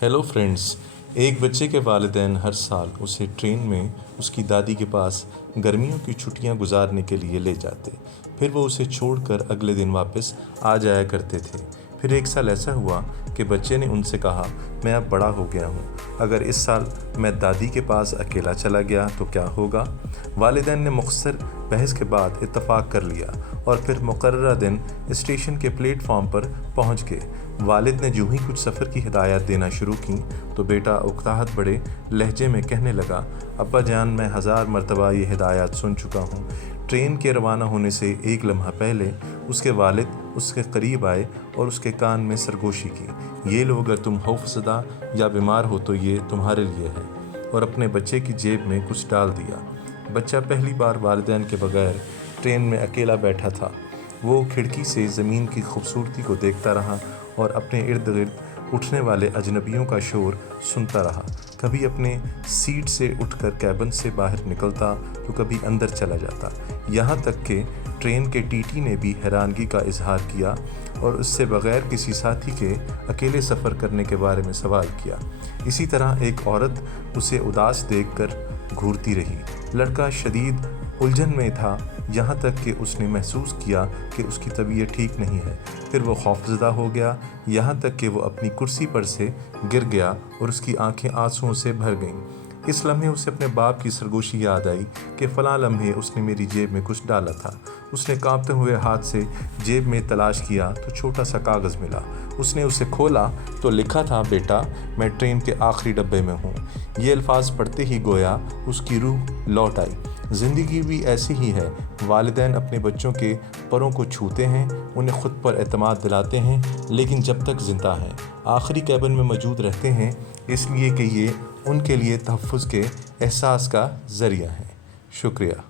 Hello friends. एक बच्चे के वालिदैन हर साल उसे ट्रेन में उसकी दादी के पास गर्मियों की छुट्टियां गुजारने के लिए ले जाते। फिर वो उसे छोड़कर अगले दिन वापस आ जाया करते थे। फिर एक साल ऐसा हुआ कि बच्चे ने उनसे कहा, मैं अब बड़ा हो गया हूँ, अगर इस साल मैं दादी के पास अकेला चला गया तो क्या होगा। वालिदैन ने मुख्तसर बहस के बाद इत्तफाक कर लिया और फिर मुकर्ररा दिन स्टेशन के प्लेटफॉर्म पर पहुँच गए। वालिद ने यूं ही कुछ सफ़र की हिदायत देना शुरू की तो बेटा उकताहट बड़े लहजे में कहने लगा, अब्बा जान, मैं 1000 मरतबा ये हिदायत सुन चुका हूँ। ट्रेन के रवाना होने से एक लम्हा पहले उसके वालिद उसके करीब आए और उसके कान में सरगोशी की, ये लो, अगर तुम खौफज़दा या बीमार हो तो ये तुम्हारे लिए है, और अपने बच्चे की जेब में कुछ डाल दिया। बच्चा पहली बार वालिदैन के बगैर ट्रेन में अकेला बैठा था। वो खिड़की से ज़मीन की खूबसूरती को देखता रहा और अपने इर्द गिर्द उठने वाले अजनबियों का शोर सुनता रहा। कभी अपने सीट से उठकर कैबिन से बाहर निकलता तो कभी अंदर चला जाता। यहाँ तक कि ट्रेन के टीटी ने भी हैरानगी का इजहार किया और उससे बग़ैर किसी साथी के अकेले सफ़र करने के बारे में सवाल किया। इसी तरह एक औरत उसे उदास देखकर घूरती रही। लड़का शदीद उलझन में था, यहाँ तक कि उसने महसूस किया कि उसकी तबीयत ठीक नहीं है। फिर वो खौफज़दा हो गया, यहाँ तक कि वो अपनी कुर्सी पर से गिर गया और उसकी आंखें आंसुओं से भर गईं। इस लम्हे उसे अपने बाप की सरगोशी याद आई कि फ़लाँ लम्हे उसने मेरी जेब में कुछ डाला था। उसने कांपते हुए हाथ से जेब में तलाश किया तो छोटा सा कागज़ मिला। उसने उसे खोला तो लिखा था, बेटा, मैं ट्रेन के आखिरी डब्बे में हूँ। ये अल्फाज पढ़ते ही गोया उसकी रूह लौट आई। ज़िंदगी भी ऐसी ही है। वालिदैन अपने बच्चों के परों को छूते हैं, उन्हें ख़ुद पर एतमाद दिलाते हैं, लेकिन जब तक ज़िंदा हैं आखिरी कैबिन में मौजूद रहते हैं, इसलिए कि ये उनके लिए तहफ़्फ़ुज़ के एहसास का ज़रिया है। शुक्रिया।